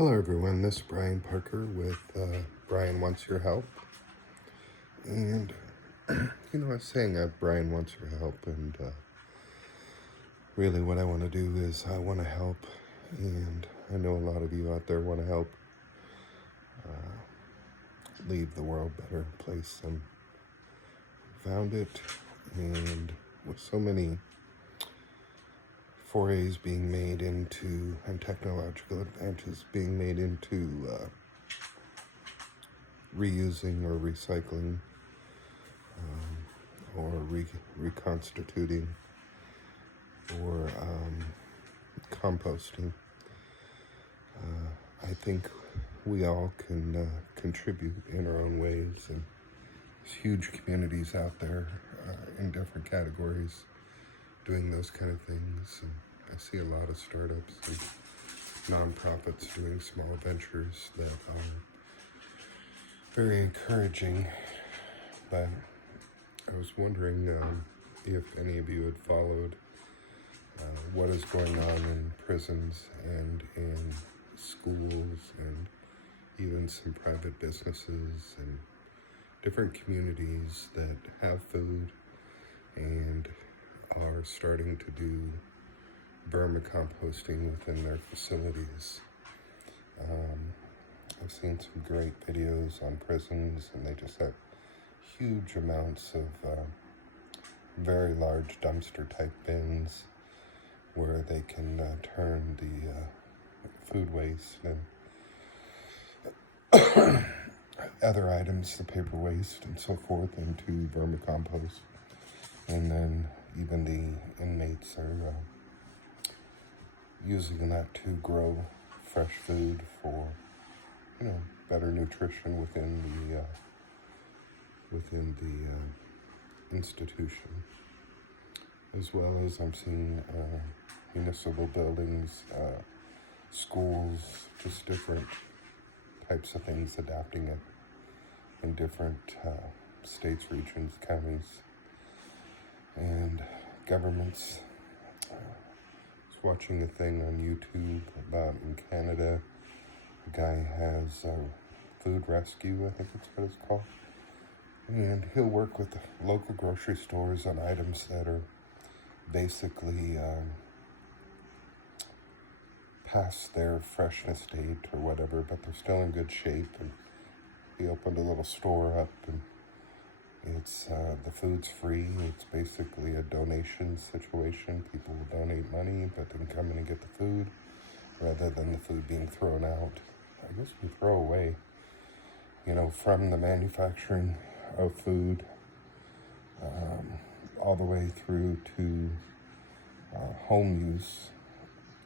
Hello everyone, this is Brian Parker with Brian Wants Your Help. And, I was saying Brian wants your help, and really what I want to do is I want to help, and I know a lot of you out there want to help leave the world a better place than found it. And with so many forays being made into, and technological advances being made into reusing or recycling or reconstituting or composting, I think we all can contribute in our own ways, and there's huge communities out there in different categories doing those kind of things, and I see a lot of startups and nonprofits doing small ventures that are very encouraging. But I was wondering if any of you had followed what is going on in prisons and in schools and even some private businesses and different communities that have food and are starting to do vermicomposting within their facilities. I've seen some great videos on prisons, and they just have huge amounts of very large dumpster type bins where they can turn the food waste and other items, the paper waste and so forth, into vermicompost. And then even the inmates are using that to grow fresh food for, better nutrition within the institution. As well as I'm seeing municipal buildings, schools, just different types of things, adapting it in different states, regions, counties, and governments. I was watching a thing on YouTube about in Canada, a guy has food rescue, I think that's what it's called. And he'll work with the local grocery stores on items that are basically past their freshness date or whatever, but they're still in good shape. And he opened a little store up, and it's the food's free. It's basically a donation situation. People will donate money, but they can come in and get the food rather than the food being thrown out. I guess we throw away, from the manufacturing of food all the way through to home use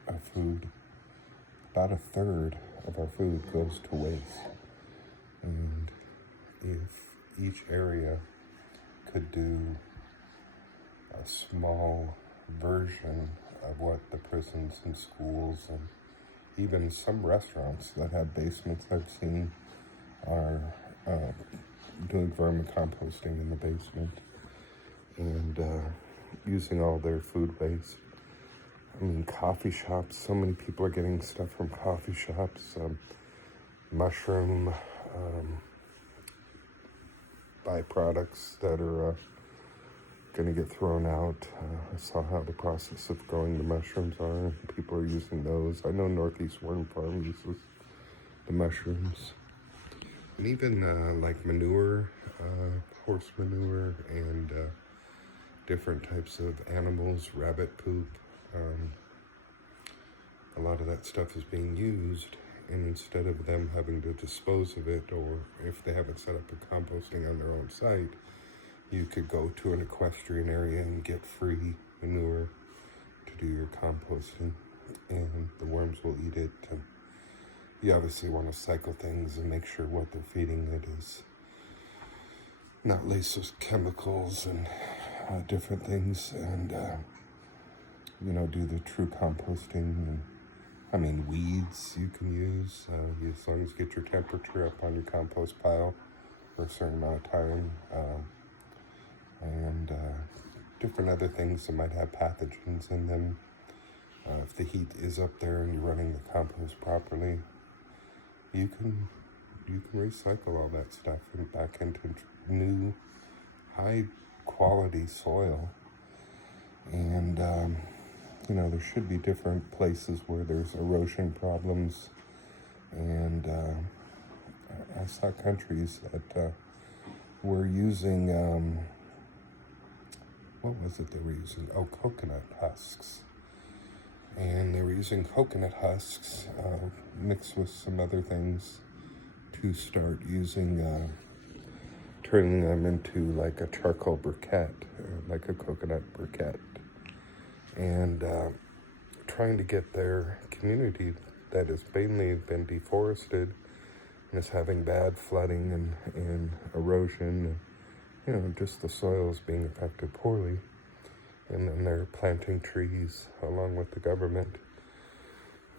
of food. About a third of our food goes to waste. And if each area could do a small version of what the prisons and schools and even some restaurants that have basements I've seen are doing vermicomposting in the basement and using all their food waste. I mean, coffee shops, so many people are getting stuff from coffee shops, mushroom byproducts that are going to get thrown out. I saw how the process of growing the mushrooms are. People are using those. I know Northeast Worm Farm uses the mushrooms. And even like manure, horse manure, and different types of animals, rabbit poop. A lot of that stuff is being used, and instead of them having to dispose of it, or if they haven't set up a composting on their own site, you could go to an equestrian area and get free manure to do your composting, and the worms will eat it. And you obviously want to cycle things and make sure what they're feeding it is not laced with chemicals and different things, and do the true composting. And weeds you can use, as long as you get your temperature up on your compost pile for a certain amount of time, and different other things that might have pathogens in them. If the heat is up there and you're running the compost properly, you can recycle all that stuff and back into new high quality soil. And there should be different places where there's erosion problems, and I saw countries that were using what was it they were using? Oh, coconut husks. And they were using coconut husks mixed with some other things to start using, turning them into like a charcoal briquette, like a coconut briquette. And trying to get their community that has mainly been deforested and is having bad flooding and erosion, and just the soil is being affected poorly. And then they're planting trees along with the government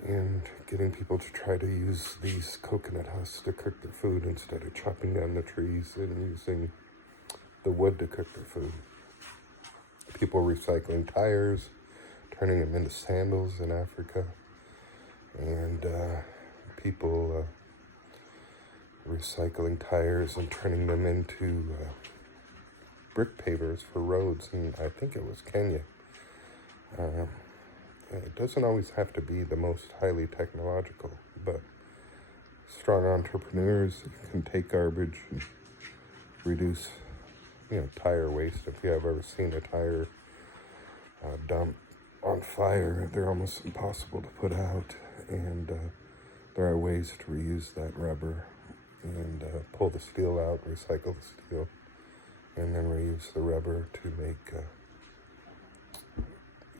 and getting people to try to use these coconut husks to cook their food instead of chopping down the trees and using the wood to cook their food. People recycling tires, turning them into sandals in Africa, and people recycling tires and turning them into brick pavers for roads, and I think it was Kenya. It doesn't always have to be the most highly technological, but strong entrepreneurs can take garbage and reduce, tire waste. If you have ever seen a tire dump on fire, they're almost impossible to put out, and there are ways to reuse that rubber and pull the steel out, recycle the steel, and then reuse the rubber to make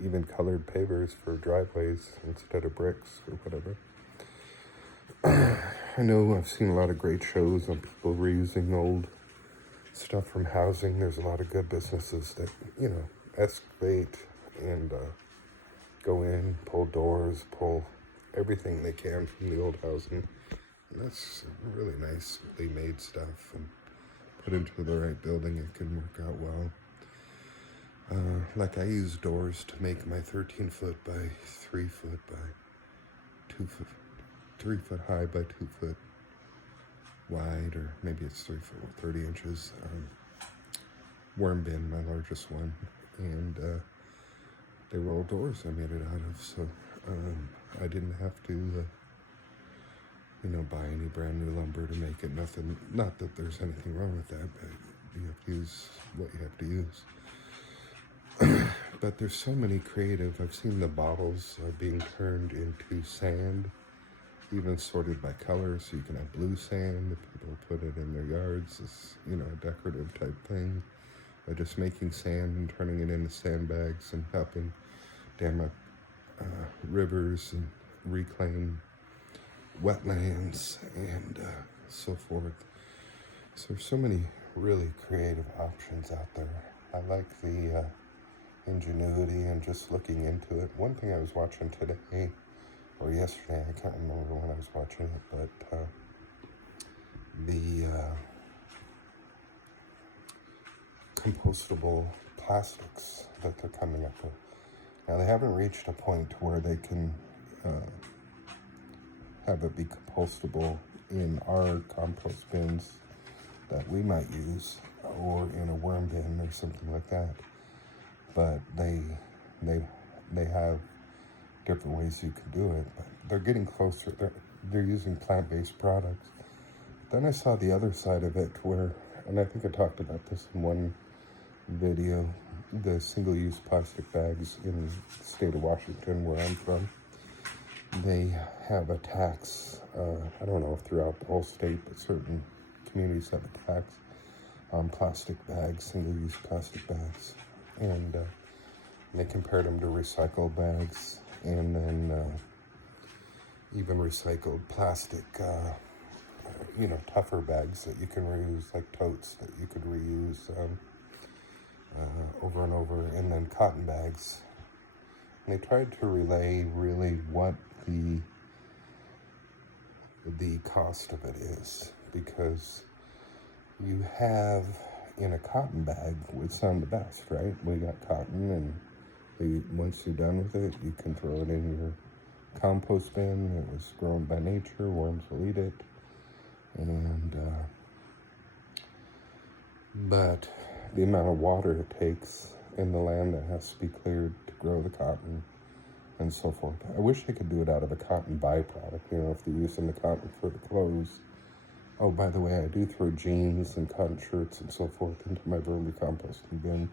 even colored pavers for driveways instead of bricks or whatever. I know I've seen a lot of great shows on people reusing old stuff from housing. There's a lot of good businesses that, excavate and go in, pull doors, pull everything they can from the old housing. And that's really nicely made stuff, and put into the right building, it can work out well. Like I use doors to make my 13 foot by 3 foot by 2 foot, 3 foot high by 2 foot wide, or maybe it's 3 foot or 30 inches. Worm bin, my largest one, and they were old doors I made it out of, so I didn't have to buy any brand new lumber to make it. Not that there's anything wrong with that, but you have to use what you have to use. But there's so many creative. I've seen the bottles being turned into sand, even sorted by color, so you can have blue sand. People put it in their yards. It's a decorative type thing. By just making sand and turning it into sandbags and helping dam up rivers and reclaim wetlands and so forth. So there's so many really creative options out there. I like the ingenuity and just looking into it. One thing I was watching today, or yesterday, I can't remember when I was watching it, but the compostable plastics that they're coming up with. Now, they haven't reached a point where they can have it be compostable in our compost bins that we might use, or in a worm bin or something like that. But they have different ways you can do it. But they're getting closer. They're using plant-based products. Then I saw the other side of it where, and I think I talked about this in one video, the single-use plastic bags in the state of Washington, where I'm from. They have a tax, I don't know if throughout the whole state, but certain communities have a tax on plastic bags, single-use plastic bags. And they compared them to recycled bags, and then even recycled plastic, tougher bags that you can reuse, like totes that you could reuse over and over, and then cotton bags. And they tried to relay really what the cost of it is, because you have in a cotton bag would sound the best, right? We got cotton, and once you're done with it, you can throw it in your compost bin. It was grown by nature. Worms will eat it. And but the amount of water it takes in the land that has to be cleared to grow the cotton and so forth. I wish they could do it out of a cotton byproduct, if they're using the cotton for the clothes. Oh, by the way, I do throw jeans and cotton shirts and so forth into my vermicomposting bin,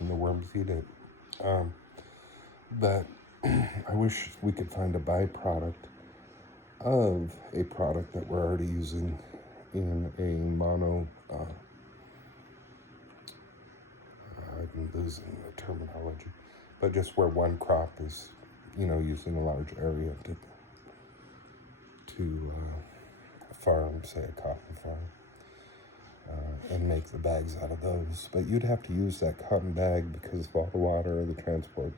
and the worms eat it. But I wish we could find a byproduct of a product that we're already using in a mono, I'm losing the terminology, but just where one crop is, using a large area to farm, say a cotton farm, and make the bags out of those. But you'd have to use that cotton bag because of all the water, the transport,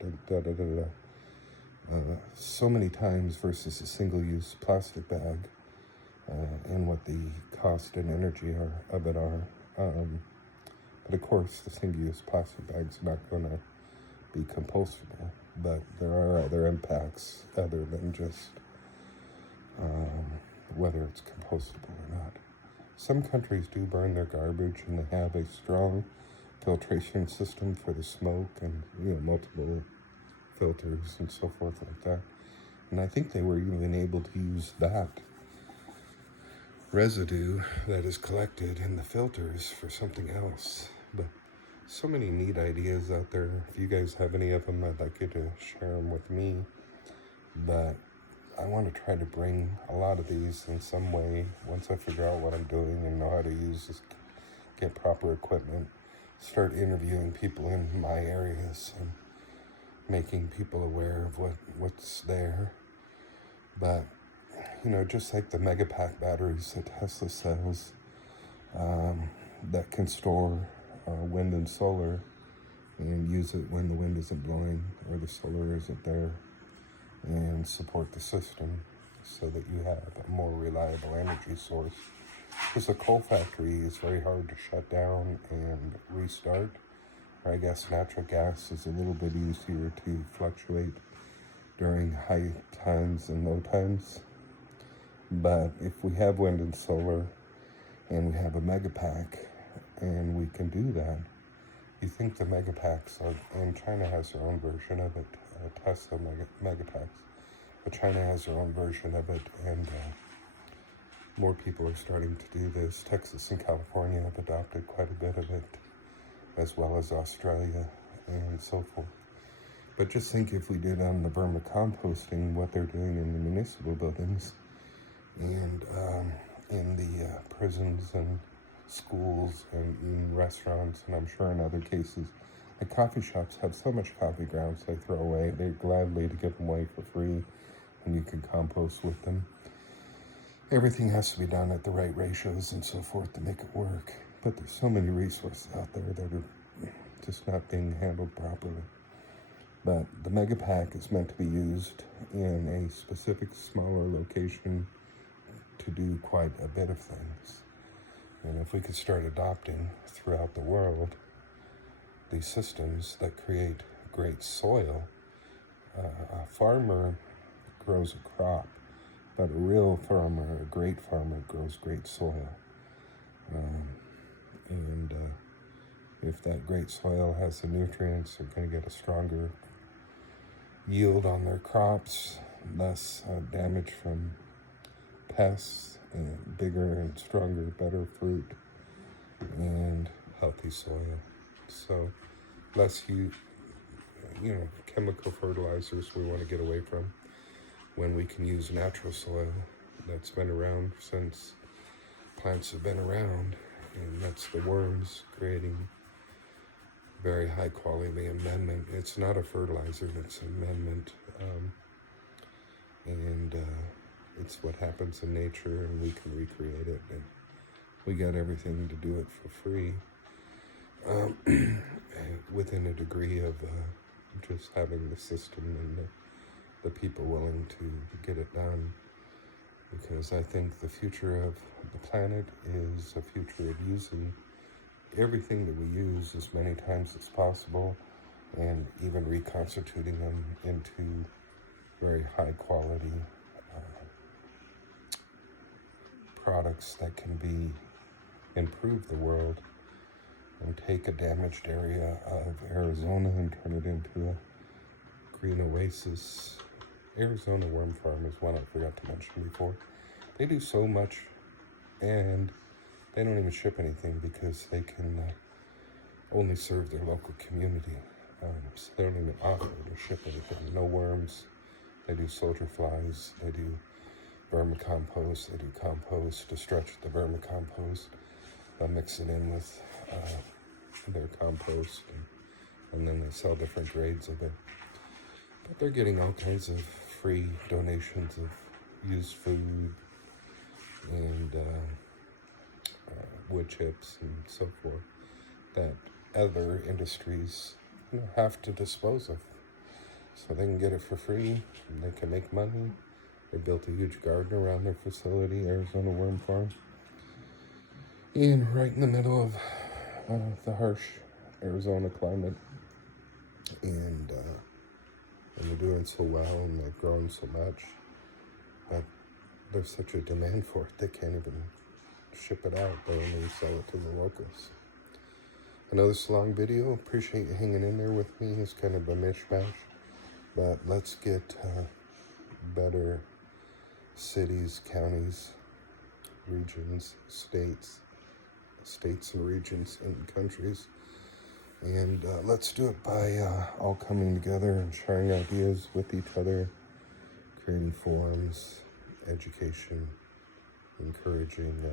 so many times versus a single-use plastic bag, and what the cost and energy of it are. But of course, the single-use plastic bag's not going to be compostable, but there are other impacts other than just whether it's compostable or not. Some countries do burn their garbage, and they have a strong filtration system for the smoke and multiple filters and so forth like that. And I think they were even able to use that residue that is collected in the filters for something else. But so many neat ideas out there. If you guys have any of them, I'd like you to share them with me. But I want to try to bring a lot of these in some way once I figure out what I'm doing and know how to use this, get proper equipment, start interviewing people in my areas and making people aware of what's there. But just like the Megapack batteries that Tesla sells, that can store wind and solar and use it when the wind isn't blowing or the solar isn't there, and support the system so that you have a more reliable energy source. Because a coal factory is very hard to shut down and restart. I guess natural gas is a little bit easier to fluctuate during high times and low times. But if we have wind and solar and we have a Megapack and we can do that, you think the Megapacks are, and China has their own version of it, Tesla Megapacks, but China has their own version of it, and more people are starting to do this. Texas and California have adopted quite a bit of it, as well as Australia and so forth. But just think if we did on the vermicomposting what they're doing in the municipal buildings and in the prisons and schools and in restaurants, and I'm sure in other cases, like coffee shops have so much coffee grounds they throw away. They're gladly to give them away for free, and you can compost with them. Everything has to be done at the right ratios and so forth to make it work. But there's so many resources out there that are just not being handled properly. But the Megapack is meant to be used in a specific smaller location to do quite a bit of things. And if we could start adopting throughout the world these systems that create great soil, a farmer grows a crop, but a real farmer, a great farmer, grows great soil. And if that great soil has the nutrients, they're going to get a stronger yield on their crops, less damage from pests, and bigger and stronger, better fruit, and healthy soil. So less chemical fertilizers we want to get away from when we can use natural soil that's been around since plants have been around, and that's the worms creating very high quality amendment. It's not a fertilizer, it's an amendment, and it's what happens in nature, and we can recreate it, and we got everything to do it for free, within a degree of just having the system and the people willing to get it done. Because I think the future of the planet is a future of using everything that we use as many times as possible, and even reconstituting them into very high quality products that can improve the world and take a damaged area of Arizona and turn it into a green oasis. Arizona Worm Farm is one I forgot to mention before. They do so much, and they don't even ship anything because they can only serve their local community. So they don't even offer to ship anything. No worms. They do soldier flies. They do vermicompost. They do compost to stretch the vermicompost. They'll mix it in with their compost, and then they sell different grades of it. But they're getting all kinds of free donations of used food and wood chips and so forth that other industries have to dispose of. So they can get it for free, and they can make money. They built a huge garden around their facility, Arizona Worm Farm, and right in the middle of the harsh Arizona climate. And they're doing so well, and they've grown so much, but there's such a demand for it, they can't even ship it out. They only sell it to the locals. I know this is a long video. Appreciate you hanging in there with me. It's kind of a mishmash, but let's get better cities, counties, regions, states and regions and countries. And let's do it by all coming together and sharing ideas with each other, creating forums, education, encouraging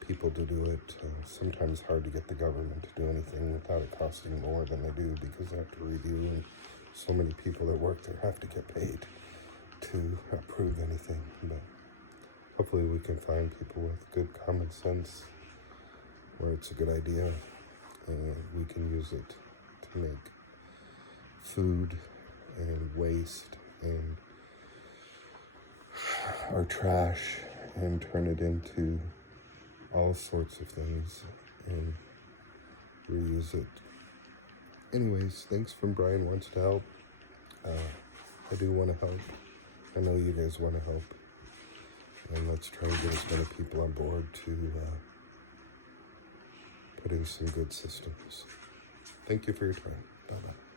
people to do it. Sometimes hard to get the government to do anything without it costing more than they do, because they have to review, and so many people that work there have to get paid to approve anything. But hopefully we can find people with good common sense where it's a good idea, and we can use it to make food and waste and our trash and turn it into all sorts of things and reuse it. Anyways, thanks from Brian Wants to Help. I do want to help. I know you guys want to help. And let's try and get as many people on board to put in some good systems. Thank you for your time. Bye-bye.